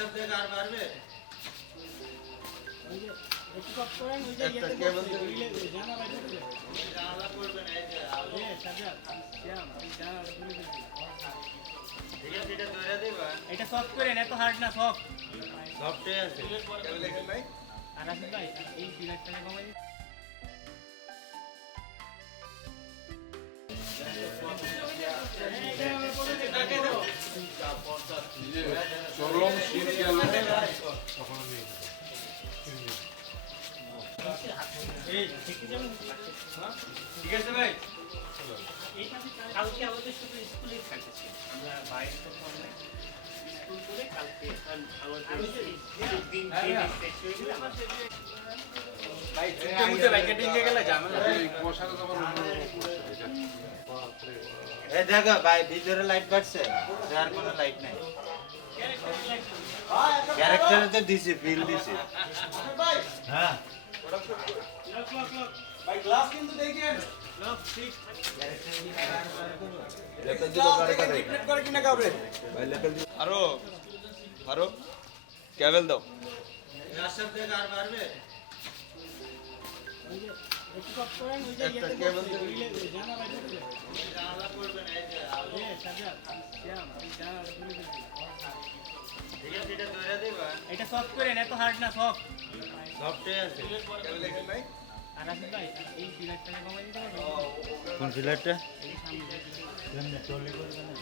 শব্দে কার মারবে একটু কপ করেন ওই যে একটা ইয়েতে কেবল জানা বাইরে জানালা করবে না এই যে সাজা শ্যাম এই জানালা খুলে দিন ঠিক আছে এটা ধরে দিবা এটা সফট করেন এত হার্ড না সফট সফটে আছে কেবল দেখেন ভাই আর রাশিদ ভাই এই সিলেক্টটা কমাই দিন চরম শীত গেল তখন আমি এই ঠিক যাবেন ঠিক আছে ভাই কালকে আমাদের সাথে স্কুলে থাকতেছে আমরা বাইরে তো পড়লে স্কুল করে কালকে আমাদের দিন শেষ হয়ে গেলে ভাই চুপে মুখে বাইকে টিঙ্গে গেলে ঝামেলা এই কুয়াশাটা তো আবার অন্যরকম করছে এই দেখো ভাই ভিতরে লাইট বাড়ছে আর কোনো লাইট নাই ক্যারেক্টারে তো দিছি ফিল দিছি হ্যাঁ ভাই গ্লাস কিন্তু দেখেন লক ঠিক আরো আরো কেবল দাও রাস্তার থেকে আর মারবে একটু কপ করেন ওই যে একটা ইয়েতে কেবল জানা বাইরে জানালা করবে না এই যে সাজা শ্যাম এই জানালা খুলে দিন ঠিক আছে এটা ধরে দিবা এটা সফট করেন এত হার্ড না সফট সফটে আছে কেবল দেখেন ভাই আর রাশিদ ভাই এই সিলেক্টটা কমাই দিতে পারবেন কোন ফিলারটা এই সামনে কেমনে টলি করবে না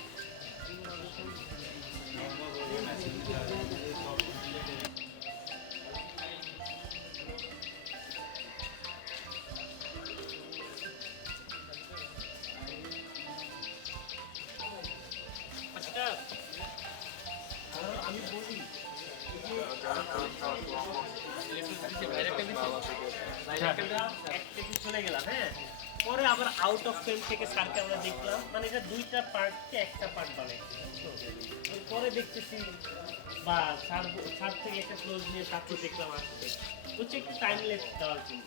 আচ্ছা আমি বলি চলে গেলাম হ্যাঁ পরে আবার আউট অফ ফ্রেম থেকে স্যারকে আমরা দেখলাম মানে এটা দুইটা পার্টকে একটা পার্ট বানাই পরে দেখতেছি বা স্যার থেকে একটা ক্লোজ নিয়ে তাকে দেখলাম আসতে হচ্ছে একটু টাইমলেস দেওয়ার জন্য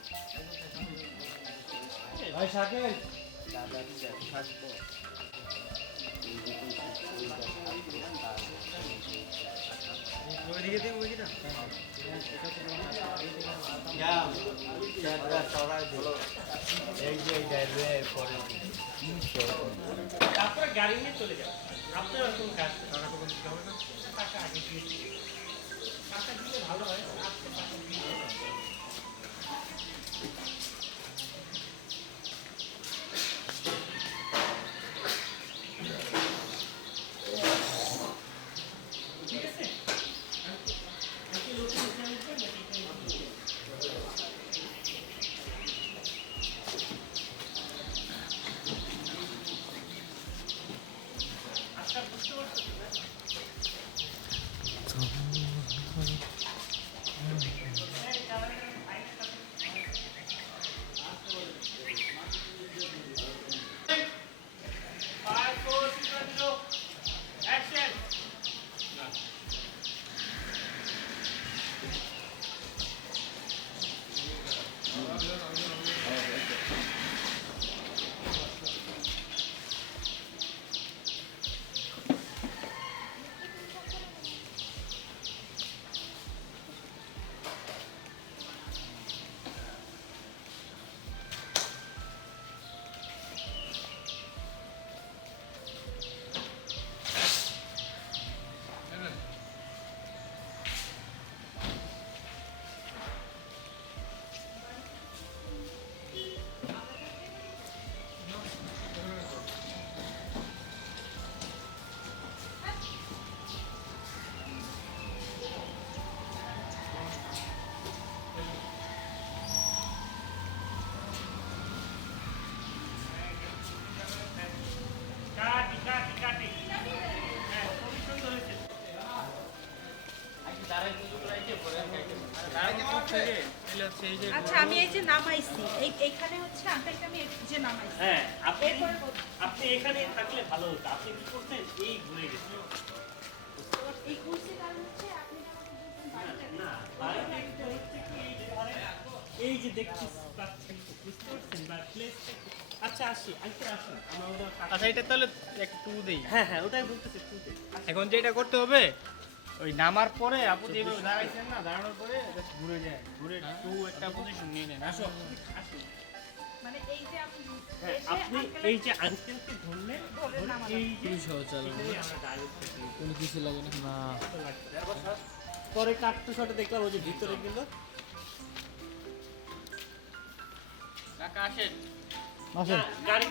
ভাই শাকিল দাদা থাকবো ওইদিকে দিয়ে ওই না তারপরে গাড়ি নিয়ে চলে যাবে আপনার আর কোনো কাজ টাকা আগে দিয়ে টাকা দিলে ভালো হয় আজকে টাকা দিয়ে ঠিক আছে আচ্ছা বুঝতে পারছো Action! কাটি হ্যাঁ খুবই সুন্দর হয়েছে আচ্ছা আমি এই যে নামাইছি এইখানে হচ্ছে আঙ্কেলকে আমি যে নামাইছি হ্যাঁ আপনি এরপরে আপনি এখানে থাকলে ভালো হতো আপনি কি করতেন এই ঘুরে গেছেন এই কুর্সি কারণ হচ্ছে আপনি আমাকে বলতেন না বাইরে একটা হচ্ছে কি এই যে এই যে দেখতে পাচ্ছেন বুঝতে পারছেন বা প্লেসটা আচ্ছা আসি আঙ্কেল আসুন আমরা ওটা আচ্ছা এটা তাহলে একটু দেই হ্যাঁ হ্যাঁ ওটাই বলতেছি একটু এখন যেটা করতে হবে ওই নামার পরে আপু যেভাবে দাঁড়াইছেন না, দাঁড়ানোর পরে just ঘুরে যায়, ঘুরে টু একটা পজিশন নিয়ে নেন। আসো মানে এই যে আপনি হ্যাঁ, এসে আপনি uncle এই যে আঙ্কেলকে ধরলেন, ধরে ধরে নামানো। এই যে সহজ এখানেই আমরা direct থেকে কোনো কিছু লাগে না। না পরে কাটতে শটে দেখলাম ওই যে ভিতরে গেল। কাকা আসেন। গাড়িটা